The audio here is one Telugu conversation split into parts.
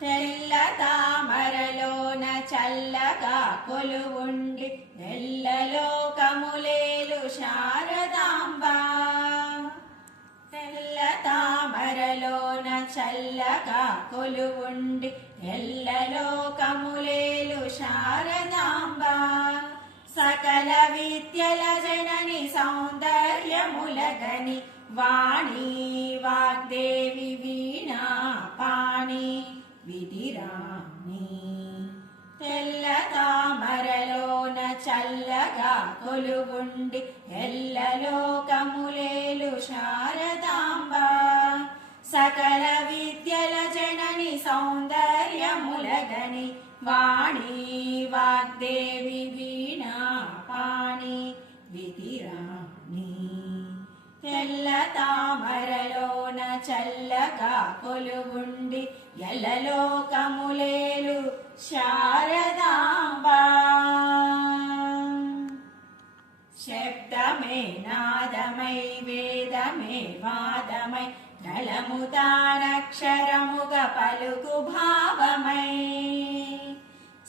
తెల్ల తామరలోన చల్లగా కొలువుండి ఎల్లలోకములేలు శారదాంబ. తెల్ల తామరలోన చల్లగా కొలువుండి ఎల్లలోకములేలు శారదాంబ. సకల విద్యల జనని సౌందర్యములగని వాణి వాగ్దేవి వీణా పాణి విధిరాణి. తెల్ల తామరలోన చల్లగా కొలువుండి ఎల్లలోకములేలు శారదాంబ. సకల విద్యల జనని సౌందర్యములగని వాణి వాగ్దేవి వీణా పాణి విధిరాణి. తెల్ల తామరలోన చల్లగా కొలువుండి ఎల్లలోకములేలు శారదాంబ. శబ్దమే నాదమై వేదమే వాదమై గళముతానక్షరముగా పలుకు భావమై.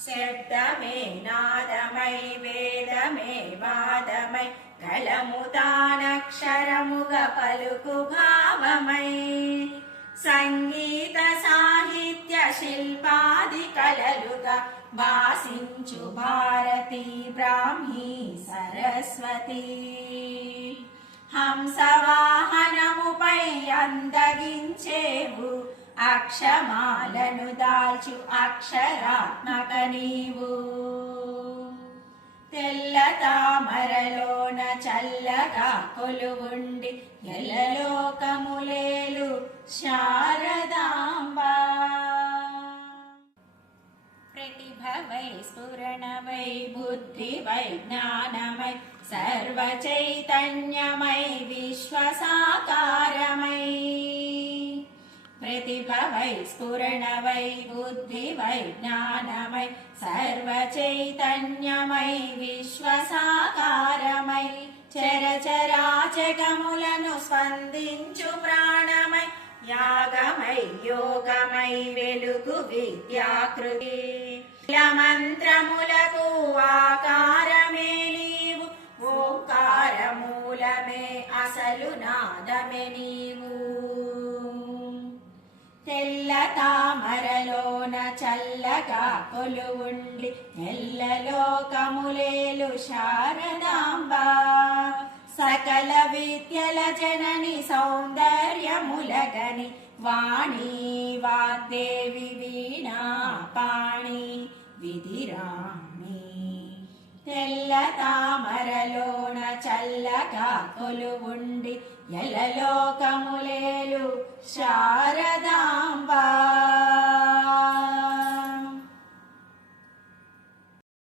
శబ్దమే నాదమై వేదమే వాదమై గళముతానక్షరముగా పలుకు భావమై. సంగీత సాహిత్య శిల్పాది కళలుగా భాసించు భారతి బ్రాహ్మీ సరస్వతి. హంసవాహనముపై అందగించేవు అక్షమాలను దాల్చు అక్షరాత్మక నీవు. తెల్ల తామరలోన చల్లగా కొలువుండి ఎల్లలోకములేలు శారదాంబ. ప్రతిభవై స్ఫురణవై బుద్ధివై జ్ఞానమై సర్వ చైతన్యమై విశ్వసాకారమై. ప్రతిభవై స్ఫురణవై బుద్ధివై జ్ఞానమై సర్వ చైతన్యమై విశ్వసాకారమై. చరచరాచకములను స్పందించు ప్రాణమై యాగమై యోగమై వెలుగు విద్యాకృతి. మంత్రములకు ఆకారమే నీవు ఓంకారమూలమే అసలు నాదమే నీవు. తెల్ల తామరలోన చల్లగా కొలువుండి ఎల్లలోకములేలు శారదాంబ. సకల విద్యల జనని సౌందర్యములగని వాణి వాగ్దేవి వీణా పాణి విధిరాణి. తెల్ల తామరలోన చల్లగా కొలువుండి ఎల్లలోకములేలు శారదా.